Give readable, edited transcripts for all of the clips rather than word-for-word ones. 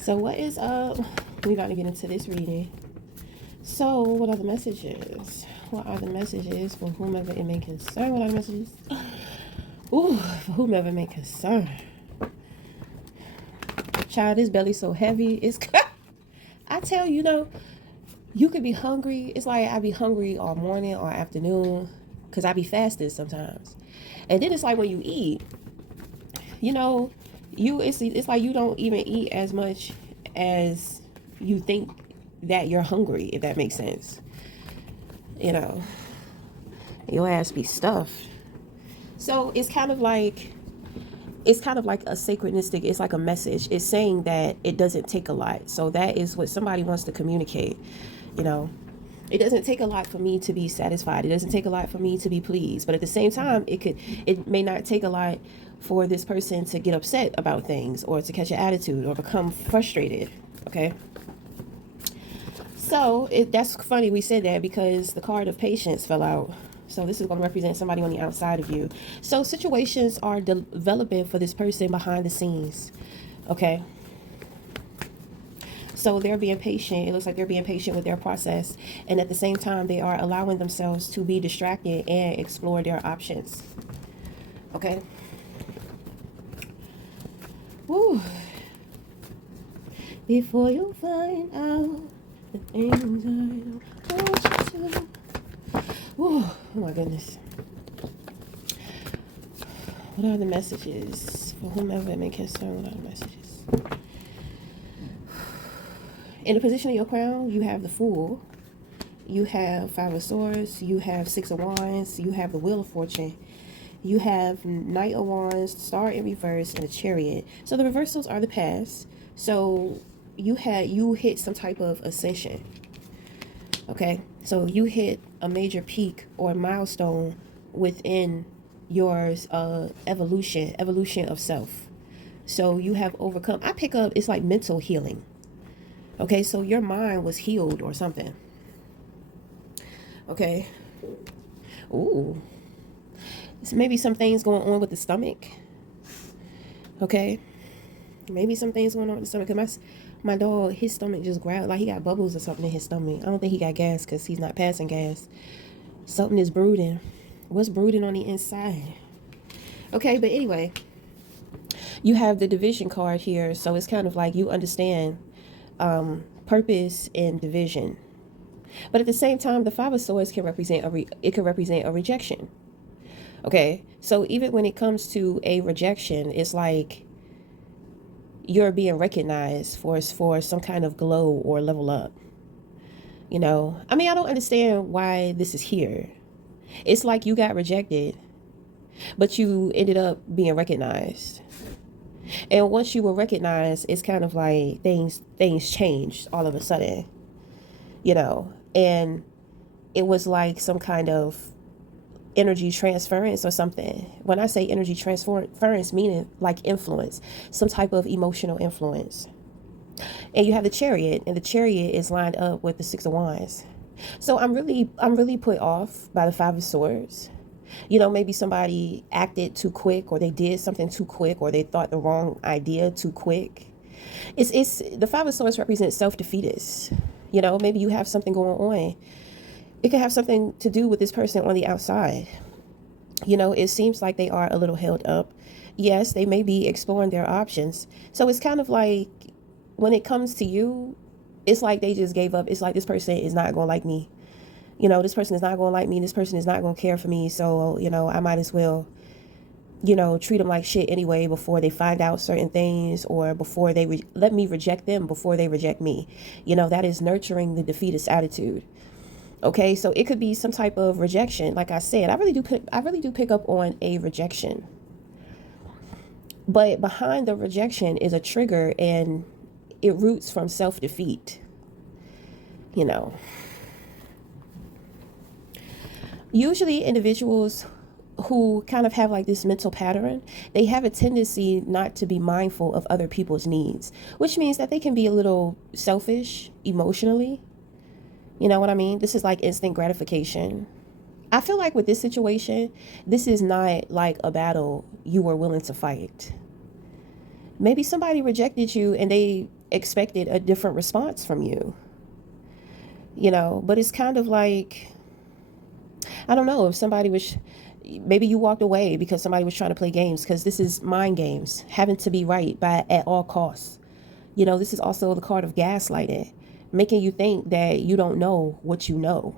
So what is up? We're about to get into this reading. So what are the messages? What are the messages for whomever it may concern? What are the messages? Ooh, for whomever it may concern. Child, this belly so heavy. It's I tell you, you could be hungry. It's like I be hungry all morning or afternoon because I be fasting sometimes. And then it's like when you eat, you know, it's like you don't even eat as much as you think that you're hungry, if that makes sense. You know, your ass be stuffed. So it's kind of like a sacredistic, it's like a message. It's saying that it doesn't take a lot. So that is what somebody wants to communicate. You know, it doesn't take a lot for me to be satisfied. It doesn't take a lot for me to be pleased. But at the same time, it may not take a lot for this person to get upset about things or to catch an attitude or become frustrated. Okay. So that's funny we said that because the card of patience fell out. So this is going to represent somebody on the outside of you. So situations are developing for this person behind the scenes. Okay. So they're being patient. It looks like they're being patient with their process. And at the same time, they are allowing themselves to be distracted and explore their options. Okay. Woo. Before you find out the things I don't want you to. Woo. Oh my goodness. What are the messages? For whomever it may concern, what are the messages? In the position of your crown, you have the Fool. You have Five of Swords. You have Six of Wands. You have the Wheel of Fortune. You have Knight of Wands, Star in reverse, and a Chariot. So the reversals are the past. So you hit some type of ascension. Okay, so you hit a major peak or milestone within your evolution of self. So you have overcome. I pick up, it's like mental healing. Okay, so your mind was healed or something. Okay. Ooh. So maybe some things going on with the stomach. Okay. Maybe some things going on with the stomach. Because my dog, his stomach just growled. Like he got bubbles or something in his stomach. I don't think he got gas because he's not passing gas. Something is brooding. What's brooding on the inside? Okay, but anyway. You have the division card here. So it's kind of like you understand purpose and division. But at the same time, the Five of Swords can represent a rejection. Okay, so even when it comes to a rejection, it's like you're being recognized for some kind of glow or level up. You know, I mean, I don't understand why this is here. It's like you got rejected, but you ended up being recognized. And once you were recognized, it's kind of like things changed all of a sudden, you know, and it was like some kind of energy transference or something. When I say energy transference, meaning like influence, some type of emotional influence. And you have the Chariot, and the Chariot is lined up with the Six of Wands. So I'm really put off by the Five of Swords. You know, maybe somebody acted too quick, or they did something too quick, or they thought the wrong idea too quick. It's the Five of Swords represents self-defeatists. You know, maybe you have something going on. It could have something to do with this person on the outside. You know, it seems like they are a little held up. Yes, they may be exploring their options. So it's kind of like when it comes to you, it's like they just gave up. It's like this person is not going to like me. You know, this person is not going to like me. This person is not going to care for me. So, you know, I might as well, you know, treat them like shit anyway before they find out certain things, or before they let me reject them before they reject me. You know, that is nurturing the defeatist attitude. Okay, so it could be some type of rejection. Like I said, I really do pick up on a rejection. But behind the rejection is a trigger, and it roots from self-defeat. You know. Usually individuals who kind of have like this mental pattern, they have a tendency not to be mindful of other people's needs, which means that they can be a little selfish emotionally. You know what I mean? This is like instant gratification. I feel like with this situation, this is not like a battle you were willing to fight. Maybe somebody rejected you and they expected a different response from you, but it's kind of like, I don't know, if somebody was, maybe you walked away because somebody was trying to play games, because this is mind games, having to be right by at all costs. This is also the card of gaslighting, making you think that you don't know what you know.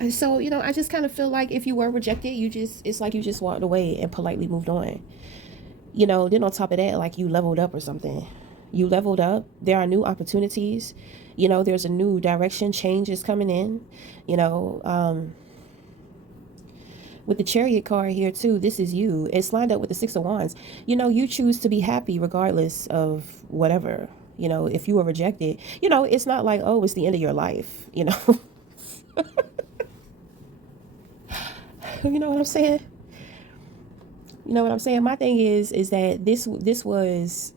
And so, I just kind of feel like if you were rejected, it's like you just walked away and politely moved on. Then on top of that, like, you leveled up or something. You leveled up. There are new opportunities. There's a new direction. Change is coming in. With the Chariot card here too, this is you. It's lined up with the Six of Wands. You choose to be happy regardless of whatever. If you were rejected, it's not like, oh, it's the end of your life. You know what I'm saying? My thing is that this was,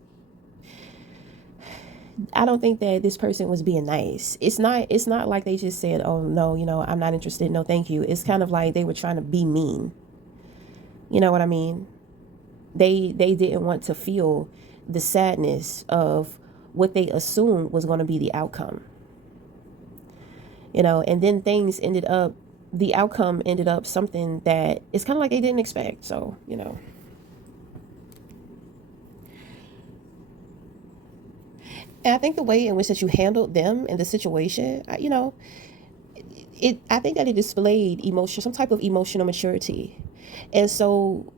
I don't think that this person was being nice. It's not like they just said, oh no, I'm not interested, no thank you. It's kind of like they were trying to be mean. You know what I mean? They didn't want to feel the sadness of what they assumed was going to be the outcome. And then the outcome ended up something that it's kind of like they didn't expect. So, And I think the way in which that you handled them in the situation, I think that it displayed some type of emotional maturity. And so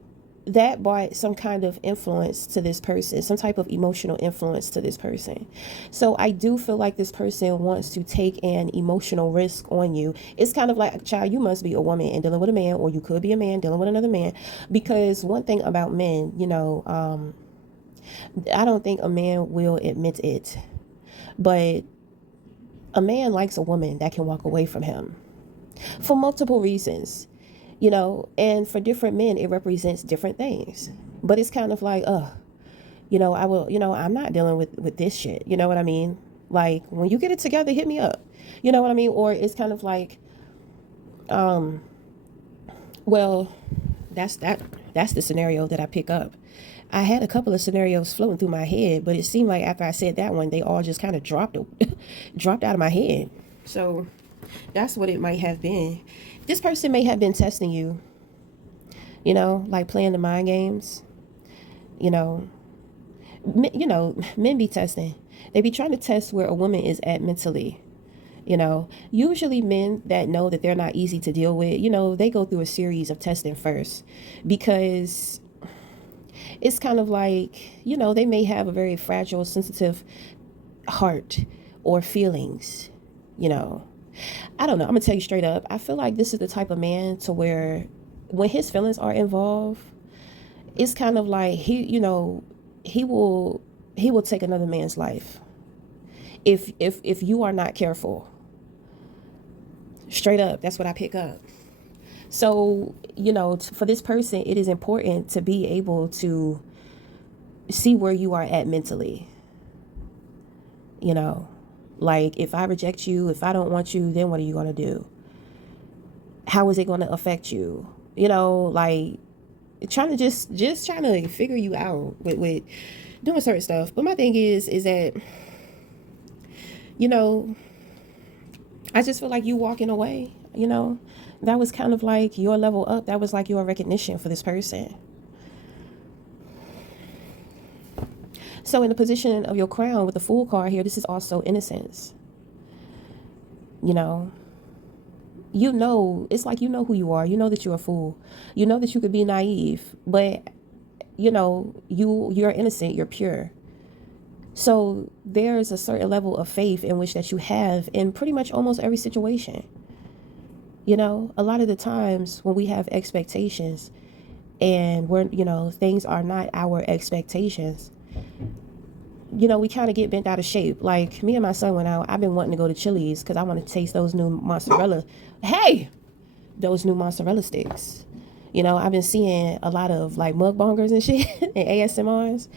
that brought some kind of influence to this person, some type of emotional influence to this person. So I do feel like this person wants to take an emotional risk on you. It's kind of like, child, you must be a woman and dealing with a man, or you could be a man dealing with another man. Because one thing about men, I don't think a man will admit it, but a man likes a woman that can walk away from him for multiple reasons, and for different men, it represents different things. But it's kind of like, I will, I'm not dealing with this shit. You know what I mean? Like, when you get it together, hit me up. You know what I mean? Or it's kind of like, well, that's the scenario that I pick up. I had a couple of scenarios floating through my head, but it seemed like after I said that one, they all just kind of dropped out of my head. So that's what it might have been. This person may have been testing you, like playing the mind games. Men be testing. They be trying to test where a woman is at mentally. Usually men that know that they're not easy to deal with, they go through a series of testing first, because it's kind of like, they may have a very fragile, sensitive heart or feelings, I don't know. I'm gonna tell you straight up. I feel like this is the type of man to where when his feelings are involved, it's kind of like he will take another man's life if you are not careful. Straight up, that's what I pick up. So, for this person, it is important to be able to see where you are at mentally. Like, if I reject you, if I don't want you, then what are you going to do? How is it going to affect you? Like, trying to trying to figure you out with doing certain stuff. But my thing is that, I just feel like you walking away, that was kind of like your level up. That was like your recognition for this person. So in the position of your crown with the Fool card here, this is also innocence. It's like, who you are. You know that you're a fool. You know that you could be naive, but you're innocent, you're pure. So there's a certain level of faith in which that you have in pretty much almost every situation. A lot of the times when we have expectations and things are not our expectations, we kind of get bent out of shape. Like, me and my son went out. I've been wanting to go to Chili's because I want to taste those new mozzarella. Those new mozzarella sticks. I've been seeing a lot of like mukbangers and shit and ASMRs.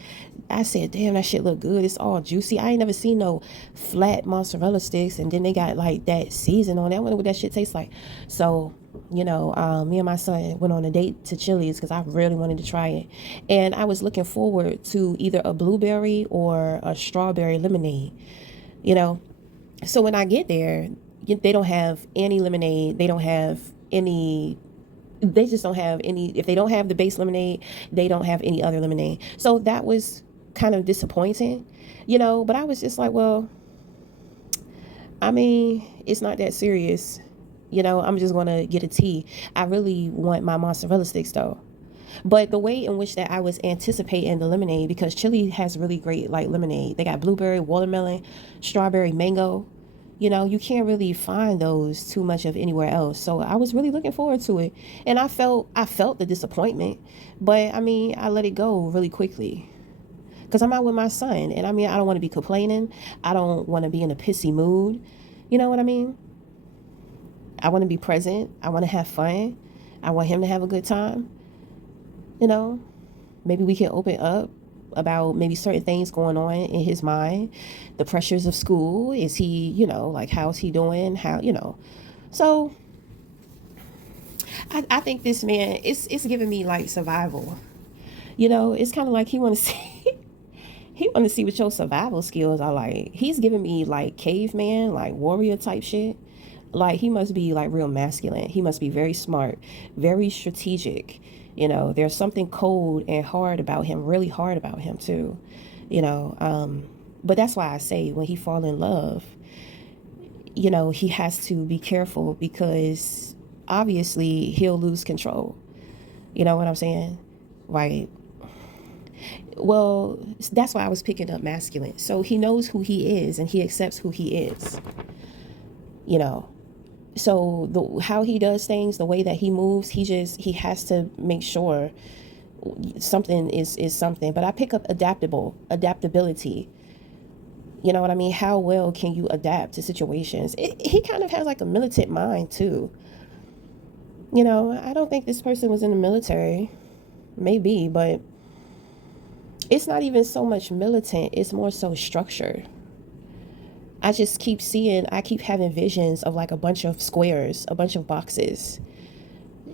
I said, damn, that shit look good. It's all juicy. I ain't never seen no flat mozzarella sticks, and then they got like that season on it. I wonder what that shit tastes like. So, me and my son went on a date to Chili's because I really wanted to try it. And I was looking forward to either a blueberry or a strawberry lemonade, you know. So when I get there, they don't have any lemonade. They don't have any, they just don't have any. If they don't have the base lemonade, they don't have any other lemonade. So that was kind of disappointing, but I was just like, well, I mean, it's not that serious. I'm just going to get a tea. I really want my mozzarella sticks though. But the way in which that I was anticipating the lemonade, because Chili has really great like lemonade. They got blueberry, watermelon, strawberry, mango. You can't really find those too much of anywhere else. So I was really looking forward to it. And I felt the disappointment, but I mean, I let it go really quickly. Because I'm out with my son, and I mean, I don't want to be complaining. I don't want to be in a pissy mood. You know what I mean? I want to be present. I want to have fun. I want him to have a good time. You know, maybe we can open up about maybe certain things going on in his mind, the pressures of school. Is he, like, how's he doing? So I think this man, it's giving me like survival. It's kind of like he want to see. He want to see what your survival skills are like. He's giving me like caveman, like warrior type shit. Like he must be like real masculine. He must be very smart, very strategic. There's something cold and hard about him, really hard about him too. But that's why I say when he fall in love, he has to be careful because obviously he'll lose control. You know what I'm saying? Right. Well, that's why I was picking up masculine. So he knows who he is and he accepts who he is. You know, so how he does things, the way that he moves, he has to make sure something is something. But I pick up adaptability. You know what I mean? How well can you adapt to situations? He kind of has like a militant mind too. I don't think this person was in the military. Maybe, but it's not even so much militant. It's more so structured. I keep having visions of like a bunch of squares, a bunch of boxes.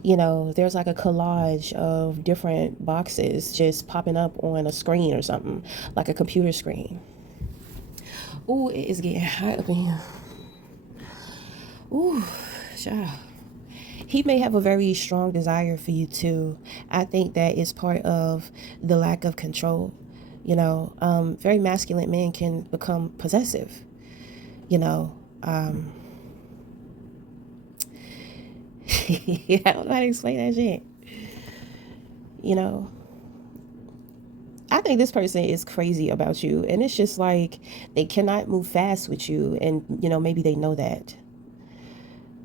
There's like a collage of different boxes just popping up on a screen or something, like a computer screen. Ooh, it is getting hot up in here. Ooh, child. He may have a very strong desire for you too. I think that is part of the lack of control. Very masculine men can become possessive. Um, yeah, I don't know how to explain that shit. You know, I think this person is crazy about you, and it's just like they cannot move fast with you, and maybe they know that.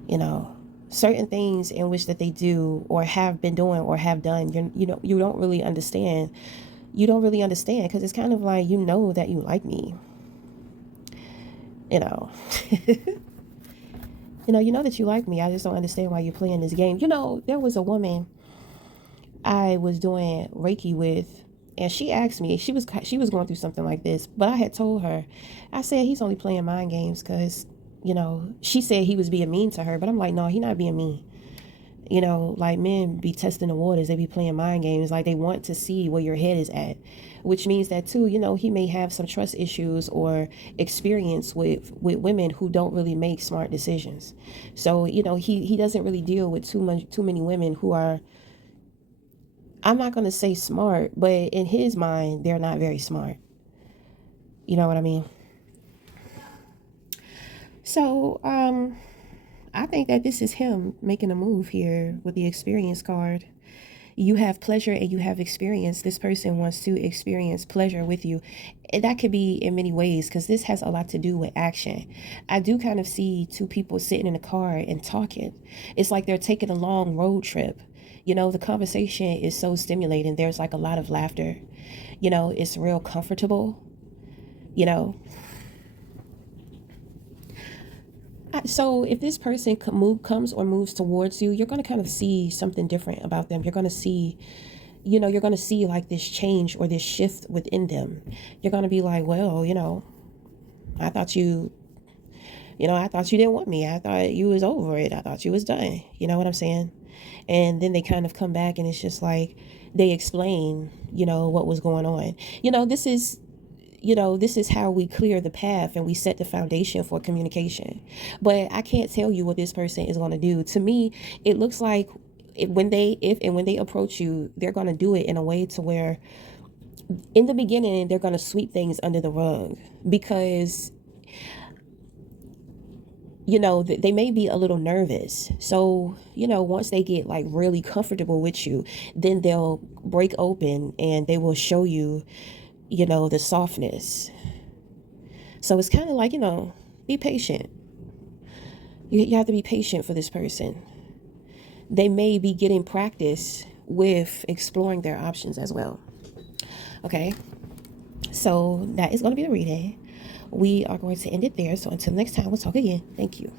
You know, certain things in which that they do or have been doing or have done, you don't really understand. You don't really understand because it's kind of like that you like me. You know. you know that you like me. I just don't understand why you're playing this game. There was a woman I was doing Reiki with, and she asked me, she was going through something like this, but I had told her, I said, he's only playing mind games because, she said he was being mean to her, but I'm like, no, he not being mean. Like men be testing the waters, they be playing mind games, like they want to see where your head is at, which means that too, he may have some trust issues or experience with women who don't really make smart decisions. So, he doesn't really deal with too many women who are, I'm not going to say smart, but in his mind, they're not very smart. You know what I mean? So, I think that this is him making a move here with the experience card. You have pleasure and you have experience. This person wants to experience pleasure with you. And that could be in many ways because this has a lot to do with action. I do kind of see two people sitting in a car and talking. It's like they're taking a long road trip. The conversation is so stimulating. There's like a lot of laughter. It's real comfortable. You know, So if this person comes or moves towards you, you're going to kind of see something different about them. You're going to see, you're going to see like this change or this shift within them. You're going to be like, well, I thought I thought you didn't want me. I thought you was over it. I thought you was done. You know what I'm saying? And then they kind of come back and it's just like they explain, what was going on. This is this is how we clear the path and we set the foundation for communication. But I can't tell you what this person is going to do. To me, it looks like when they approach you, they're going to do it in a way to where in the beginning they're going to sweep things under the rug because they may be a little nervous. So, once they get like really comfortable with you, then they'll break open and they will show you, the softness. So it's kind of like, be patient. You have to be patient for this person. They may be getting practice with exploring their options as well. Okay. So that is going to be the reading. We are going to end it there. So until next time, we'll talk again. Thank you.